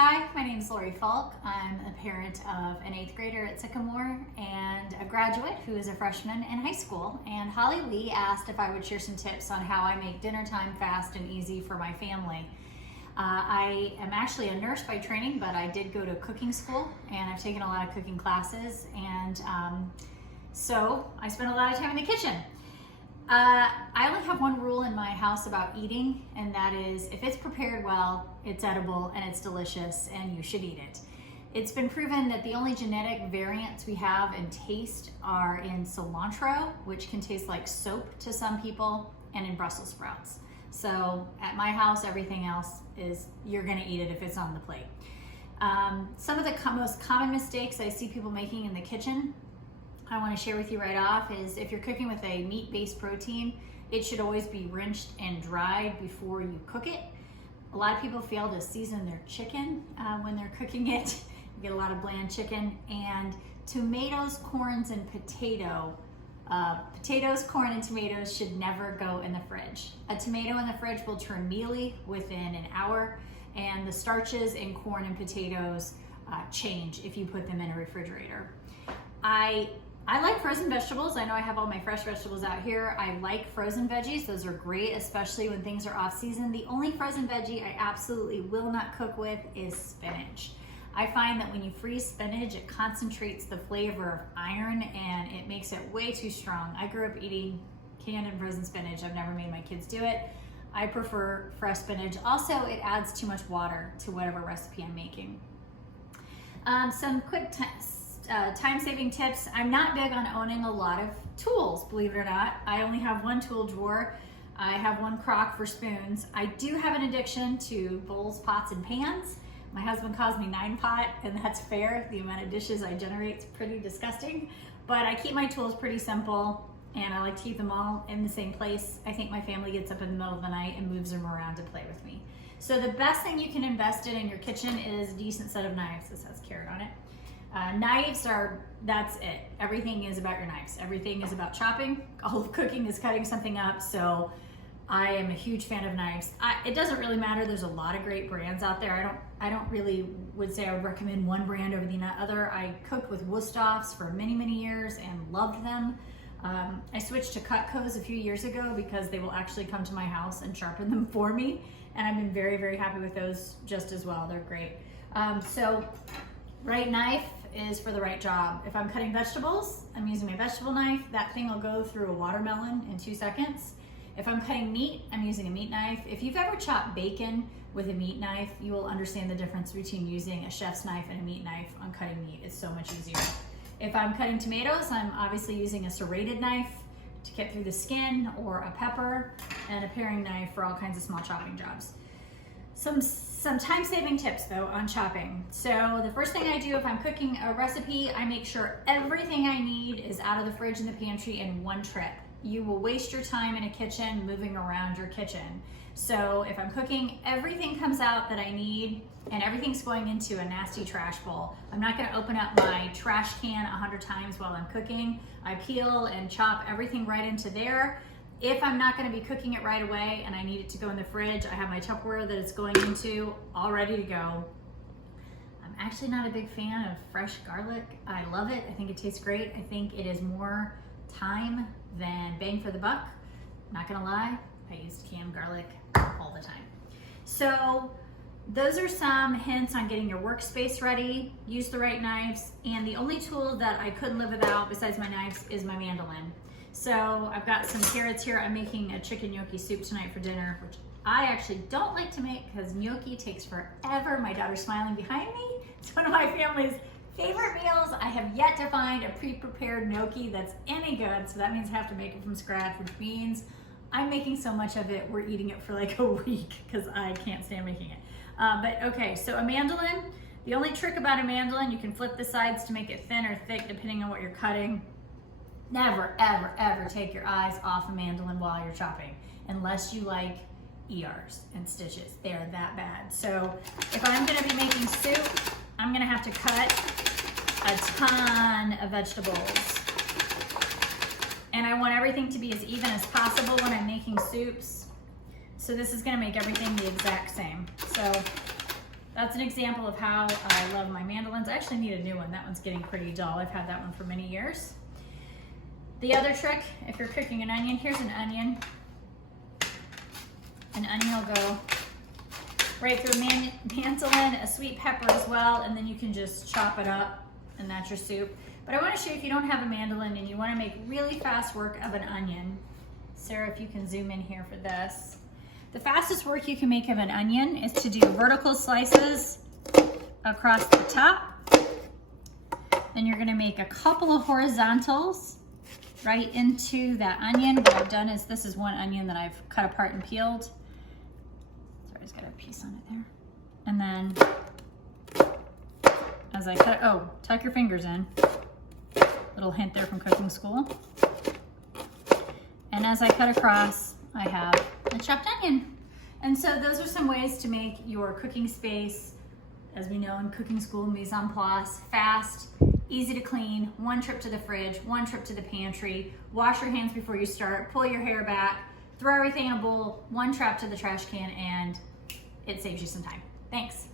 Hi, my name is Lori Falk. I'm a parent of an 8th grader at Sycamore and a graduate who is a freshman in high school. And Holly Lee asked if I would share some tips on how I make dinner time fast and easy for my family. I am actually a nurse by training, but I did go to cooking school and I've taken a lot of cooking classes, and so I spend a lot of time in the kitchen. I only have one rule in my house about eating, and that is if it's prepared well, it's edible and it's delicious and you should eat it. It's been proven that the only genetic variants we have in taste are in cilantro, which can taste like soap to some people, and in Brussels sprouts. So at my house, everything else is, you're gonna eat it if it's on the plate. Some of the most common mistakes I see people making in the kitchen I want to share with you right off is if you're cooking with a meat-based protein, it should always be rinsed and dried before you cook it. A lot of people fail to season their chicken when they're cooking it. You get a lot of bland chicken. And tomatoes, corns, and potatoes, corn, and tomatoes should never go in the fridge. A tomato in the fridge will turn mealy within an hour, and the starches in corn and potatoes change if you put them in a refrigerator. I like frozen vegetables. I know I have all my fresh vegetables out here. I like frozen veggies. Those are great, especially when things are off season. The only frozen veggie I absolutely will not cook with is spinach. I find that when you freeze spinach, it concentrates the flavor of iron and it makes it way too strong. I grew up eating canned and frozen spinach. I've never made my kids do it. I prefer fresh spinach. Also, it adds too much water to whatever recipe I'm making. Some quick time-saving tips. I'm not big on owning a lot of tools, believe it or not. I only have one tool drawer. I have one crock for spoons. I do have an addiction to bowls, pots, and pans. My husband calls me 9-pot, and that's fair. The amount of dishes I generate is pretty disgusting, but I keep my tools pretty simple, and I like to keep them all in the same place. I think my family gets up in the middle of the night and moves them around to play with me. So the best thing you can invest in your kitchen is a decent set of knives. This has carrot on it. Knives that's it. Everything is about your knives. Everything is about chopping. All of cooking is cutting something up, so I am a huge fan of knives. It doesn't really matter. There's a lot of great brands out there. I don't really would say I would recommend one brand over the other. I cooked with Wusthoffs for many, many years and loved them. I switched to Cutcos a few years ago because they will actually come to my house and sharpen them for me, and I've been very, very happy with those just as well. They're great. So right knife is for the right job. If I'm cutting vegetables, I'm using my vegetable knife. That thing will go through a watermelon in 2 seconds. If I'm cutting meat, I'm using a meat knife. If you've ever chopped bacon with a meat knife, you will understand the difference between using a chef's knife and a meat knife on cutting meat. It's so much easier. If I'm cutting tomatoes, I'm obviously using a serrated knife to get through the skin, or a pepper, and a paring knife for all kinds of small chopping jobs. Some time-saving tips though on chopping. So the first thing I do if I'm cooking a recipe, I make sure everything I need is out of the fridge and the pantry in one trip. You will waste your time in a kitchen moving around your kitchen. So if I'm cooking, everything comes out that I need and everything's going into a nasty trash bowl. I'm not gonna open up my trash can 100 times while I'm cooking. I peel and chop everything right into there. If I'm not gonna be cooking it right away and I need it to go in the fridge, I have my Tupperware that it's going into all ready to go. I'm actually not a big fan of fresh garlic. I love it, I think it tastes great. I think it is more time than bang for the buck. Not gonna lie, I use canned garlic all the time. So those are some hints on getting your workspace ready. Use the right knives, and the only tool that I couldn't live without besides my knives is my mandolin. So I've got some carrots here. I'm making a chicken gnocchi soup tonight for dinner, which I actually don't like to make because gnocchi takes forever. My daughter's smiling behind me. It's one of my family's favorite meals. I have yet to find a pre-prepared gnocchi that's any good, so that means I have to make it from scratch, which means I'm making so much of it, we're eating it for like a week because I can't stand making it. But okay, so a mandolin. The only trick about a mandolin, you can flip the sides to make it thin or thick depending on what you're cutting. Never, ever, ever take your eyes off a mandolin while you're chopping, unless you like ERs and stitches. They are that bad. So if I'm gonna be making soup, I'm gonna have to cut a ton of vegetables. And I want everything to be as even as possible when I'm making soups. So this is gonna make everything the exact same. So that's an example of how I love my mandolins. I actually need a new one. That one's getting pretty dull. I've had that one for many years. The other trick, if you're cooking an onion, here's an onion. An onion will go right through a mandolin, a sweet pepper as well, and then you can just chop it up and that's your soup. But I want to show you, if you don't have a mandolin and you want to make really fast work of an onion. Sarah, if you can zoom in here for this. The fastest work you can make of an onion is to do vertical slices across the top. Then you're going to make a couple of horizontals right into that onion. What I've done is, this is one onion that I've cut apart and peeled. Sorry, it's got a piece on it there. And then as I cut, oh, tuck your fingers in. Little hint there from cooking school. And as I cut across, I have a chopped onion. And so those are some ways to make your cooking space, as we know in cooking school, mise en place, fast, easy to clean, one trip to the fridge, one trip to the pantry, wash your hands before you start, pull your hair back, throw everything in a bowl, one trap to the trash can, and it saves you some time. Thanks.